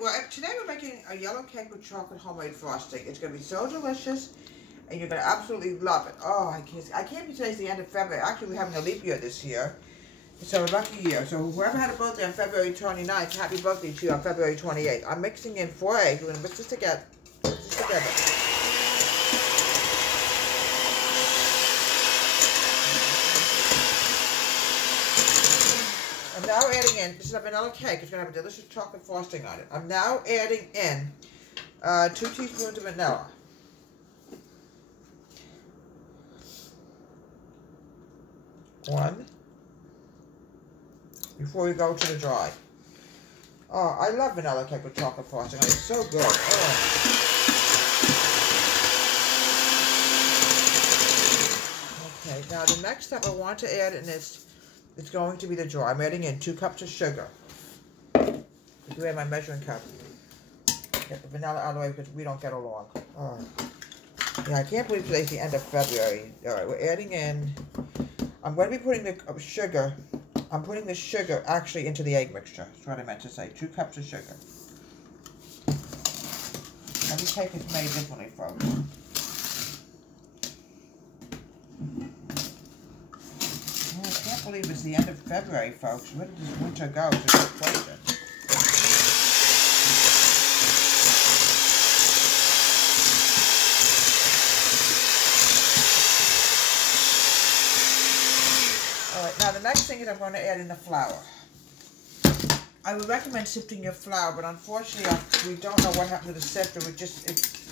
well, today we're making a yellow cake with chocolate homemade frosting. It's going to be so delicious, and you're going to absolutely love it. Oh, I can't believe today's the end of February. Actually, we're having a leap year this year. So a lucky year. So whoever had a birthday on February 29th, happy birthday to you on February 28th. I'm mixing in 4 eggs. We're going to mix this together. I'm now adding in, this is a vanilla cake. It's going to have a delicious chocolate frosting on it. I'm now adding in 2 teaspoons of vanilla. One. Before we go to the dry. Oh, I love vanilla cake with chocolate frosting. It's so good. Oh. Okay, now the next step I want to add in this, it's going to be the dry. I'm adding in 2 cups of sugar. I do have my measuring cup. Get the vanilla out of the way because we don't get along. Oh. Yeah, I can't believe today's the end of February. Alright, we're adding in, I'm going to be putting the sugar, I'm putting the sugar actually into the egg mixture. That's what I meant to say. 2 cups of sugar. Every cake is made differently, folks. Oh, I can't believe it's the end of February, folks. Where did this winter go? It's a question. Alright, now the next thing is I'm going to add in the flour. I would recommend sifting your flour, but unfortunately we don't know what happened to the sifter. If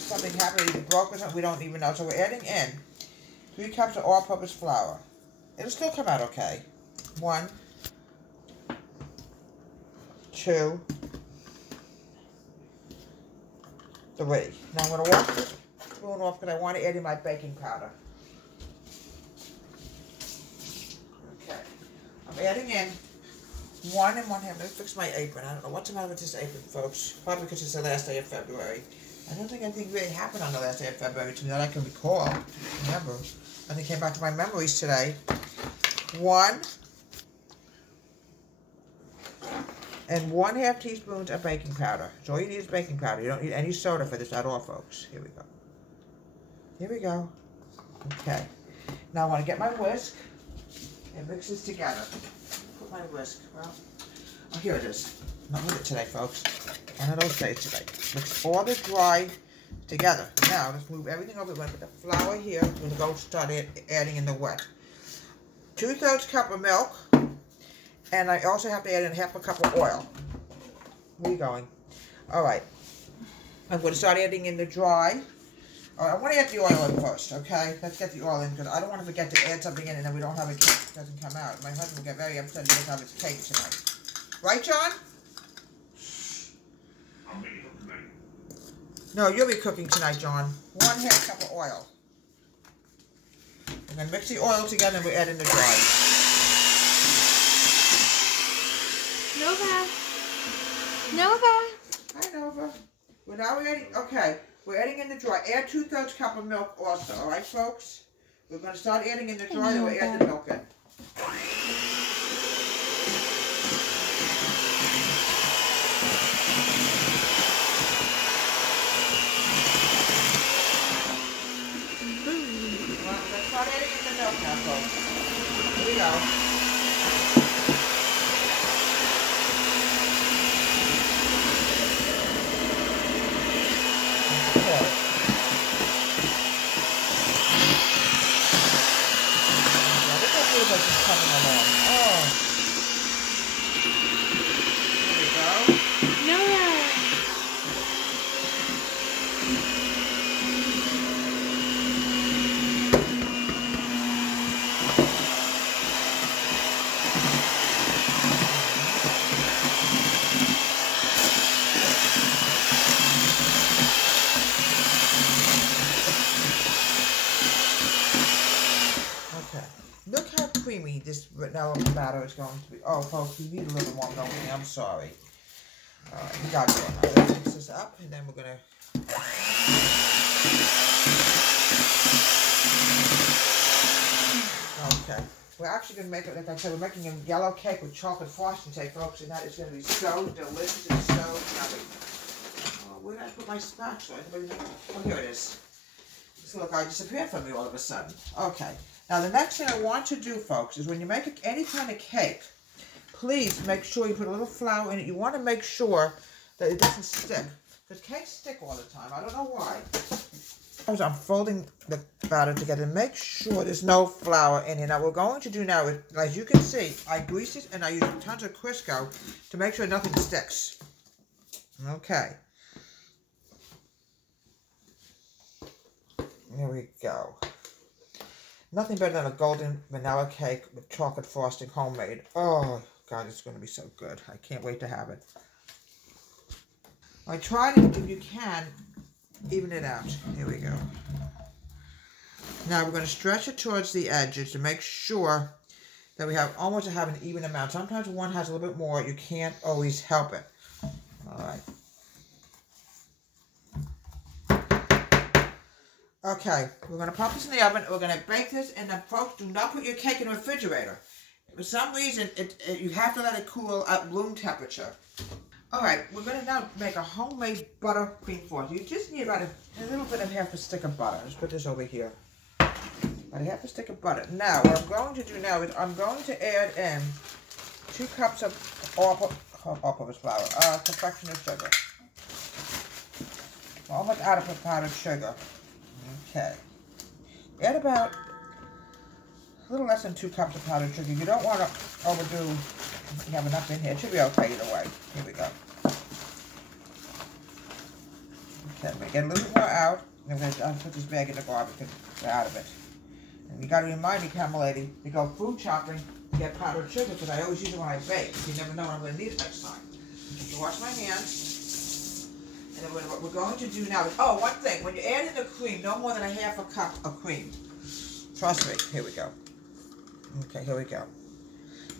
something happened, it broke or something, we don't even know. So we're adding in 3 cups of all-purpose flour. It'll still come out okay. 1, 2, 3. Now I'm going to wash this spoon off because I want to add in my baking powder. I'm adding in 1 and 1/2. Let me fix my apron. I don't know what's the matter with this apron, folks. Probably because it's the last day of February. I don't think anything really happened on the last day of February to me that I can recall. Remember. I think came back to my memories today. 1 and 1/2 teaspoons of baking powder. So all you need is baking powder. You don't need any soda for this at all, folks. Here we go. Here we go. Okay. Now I want to get my whisk and mix this together. Put my whisk. Well, oh, here it is. Not with it today, folks. One of those days today. Mix all the dry together. Now, let's move everything over. We're going to put the flour here. We're going to go start adding in the wet. 2/3 cup of milk. And I also have to add in 1/2 cup of oil. Where are you going? Alright. I'm going to start adding in the dry. Alright, I want to add the oil in first, okay? Let's get the oil in because I don't want to forget to add something in and then we don't have a cake. It doesn't come out. My husband will get very upset if he doesn't have his cake tonight. Right, John? I'll be cooking. No, you'll be cooking tonight, John. 1/2 cup of oil. And then mix the oil together and we add in the dry. Nova. Nova. Hi, Nova. We're now adding, okay, we're adding in the dry. Add 2/3 cup of milk also, alright, folks? We're going to start adding in the dry, then we'll add the milk in. Well, let's start adding in the milk now, folks. Here we go. Just coming along. Oh. Here we go. Nova. Look how creamy this vanilla batter is going to be. Oh, folks, we need a little more milk. I'm sorry. Alright, we got it. Let's mix this up, and then we're going to... Okay. We're actually going to make it, like I said, we're making a yellow cake with chocolate frosting today, folks, and that is going to be so delicious and so yummy. put my spatula? Oh, here it is. This little guy disappeared from me all of a sudden. Okay. Now, the next thing I want to do, folks, is when you make any kind of cake, please make sure you put a little flour in it. You want to make sure that it doesn't stick. Because cakes stick all the time. I don't know why. As I'm folding the batter together, make sure there's no flour in here. Now, what we're going to do now is, as you can see, I grease it and I use tons of Crisco to make sure nothing sticks. Okay. There we go. Nothing better than a golden vanilla cake with chocolate frosting, homemade. Oh, God, it's going to be so good. I can't wait to have it. I try to, if you can, even it out. Here we go. Now we're going to stretch it towards the edges to make sure that we have almost have an even amount. Sometimes one has a little bit more. You can't always help it. All right. Okay, we're going to pop this in the oven. We're going to bake this, and then, folks, do not put your cake in the refrigerator. For some reason, you have to let it cool at room temperature. All right, we're going to now make a homemade buttercream frosting. You just need about a little bit of half a stick of butter. Let's put this over here. About a half a stick of butter. Now, what I'm going to do now is I'm going to add in 2 cups of all-purpose flour, confection of sugar. Almost out of powdered sugar. Okay. Add about a little less than 2 cups of powdered sugar. You don't want to overdo. You have enough in here. It should be okay either way. Here we go. Okay, we get a little bit more out. I'm going to put this bag in the garbage and get out of it. And you got to remind me, Camel Lady, to go food shopping to get powdered sugar because I always use it when I bake. You never know when I'm going to need it next time. So wash my hands. And then what we're going to do now is, oh, one thing. When you add in the cream, no more than a half a cup of cream. Trust me. Here we go. Okay, here we go.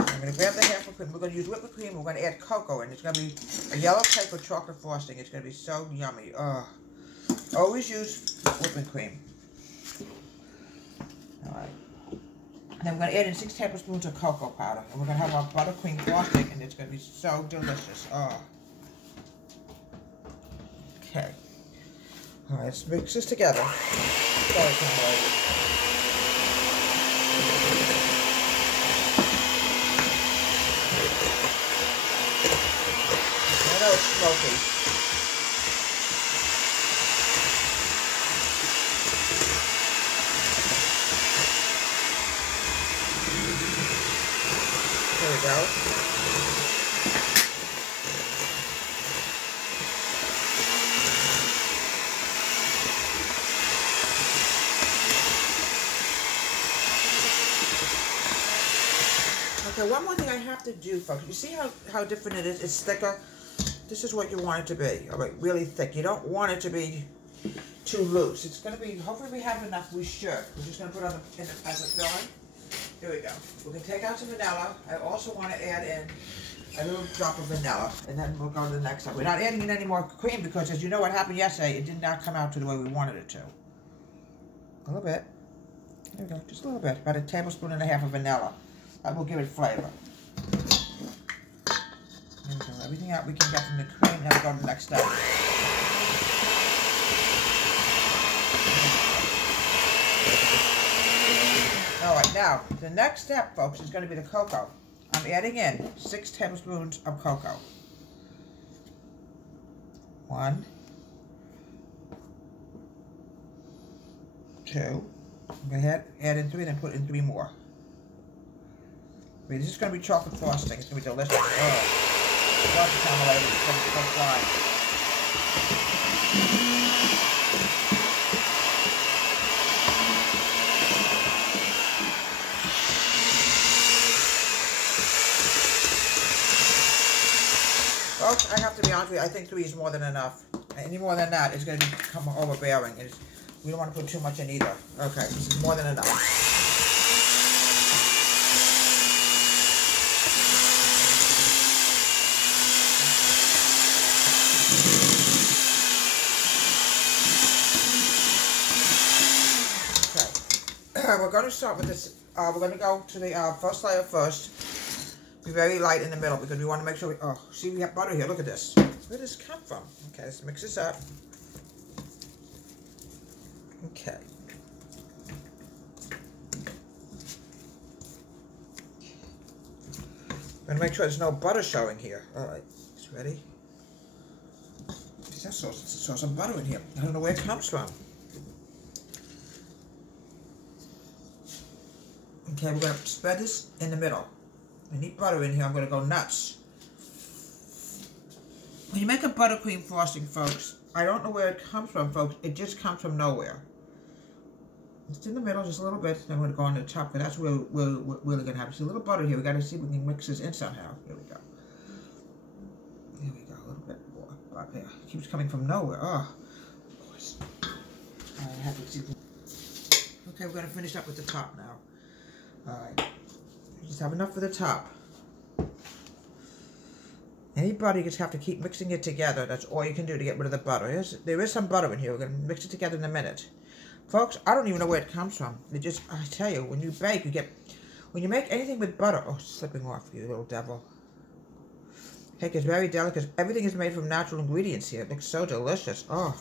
I'm going to grab the half of cream. We're going to use whipped cream. We're going to add cocoa in. It's going to be a yellow cake with chocolate frosting. It's going to be so yummy. Always use whipping cream. All right. And then we're going to add in 6 tablespoons of cocoa powder. And we're going to have our buttercream frosting, and it's going to be so delicious. Okay. All right, let's mix this together. Sorry, I know it's smoky. There we go. Okay, one more thing I have to do, folks. You see how different it is? It's thicker. This is what you want it to be. All right, really thick. You don't want it to be too loose. It's going to be, hopefully we have enough. We should. We're just going to put it as a filling. Here we go. We can take out some vanilla. I also want to add in a little drop of vanilla. And then we'll go to the next one. We're not adding in any more cream because, as you know what happened yesterday, it did not come out to the way we wanted it to. A little bit. There we go. Just a little bit. About a tablespoon and a half of vanilla. That will give it flavor. There we go. Everything out we can get from the cream. Now we go to the next step. Alright, now, the next step, folks, is going to be the cocoa. I'm adding in 6 tablespoons of cocoa. 1, 2. I'm going to add in 3, then put in 3 more. This is going to be chocolate frosting. It's going to be delicious. I love the Camel Lady. It's going to be so fine. Folks, I have to be honest with you. I think 3 is more than enough. Any more than that, it's going to become overbearing. We don't want to put too much in either. Okay, this is more than enough. We're going to start with this. We're going to go to the first layer first. Be very light in the middle because we want to make sure we... Oh, see, we have butter here. Look at this. Where did this come from? Okay, let's mix this up. Okay. I'm gonna make sure there's no butter showing here. All right, it's ready. I saw some butter in here. I don't know where it comes from. Okay, we're gonna spread this in the middle. I need butter in here. I'm gonna go nuts. When you make a buttercream frosting, folks, I don't know where it comes from, folks. It just comes from nowhere. It's in the middle, just a little bit. Then I'm going to go on the top, because that's where we're really going to have just a little butter here. We got to see if we can mix this in somehow. Here we go. Here we go. A little bit more. Right there. It keeps coming from nowhere. Oh, of course. I have to see. Okay, we're going to finish up with the top now. All right. We just have enough for the top. Anybody just have to keep mixing it together. That's all you can do to get rid of the butter. There is some butter in here. We're going to mix it together in a minute. Folks, I don't even know where it comes from. I tell you, when you bake, when you make anything with butter, oh, it's slipping off, you little devil. Cake is very delicate. Everything is made from natural ingredients here. It looks so delicious. Oh.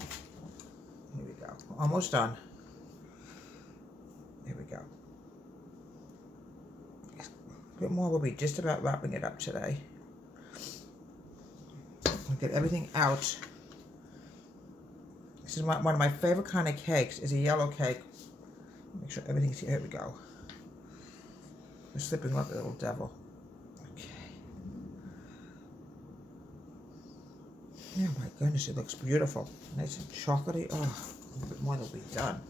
Here we go. Almost done. Here we go. A bit more. We'll be just about wrapping it up today. I'll get everything out. This is one of my favorite kind of cakes, is a yellow cake. Make sure everything's here. Here we go. They're slipping up, the little devil. Okay. Oh my goodness, it looks beautiful. Nice and chocolatey. Oh, a little bit more will be done.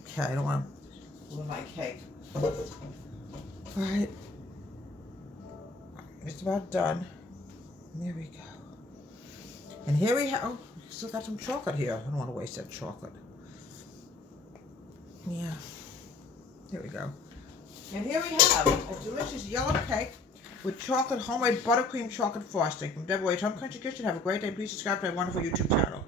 Okay, I don't want to ruin my cake. Alright. It's about done. There we go. And here we have, oh, still got some chocolate here. I don't want to waste that chocolate. Yeah. Here we go. And here we have a delicious yellow cake with chocolate, homemade buttercream chocolate frosting from Deborah Waite's Home Country Kitchen. Have a great day. Please subscribe to my wonderful YouTube channel.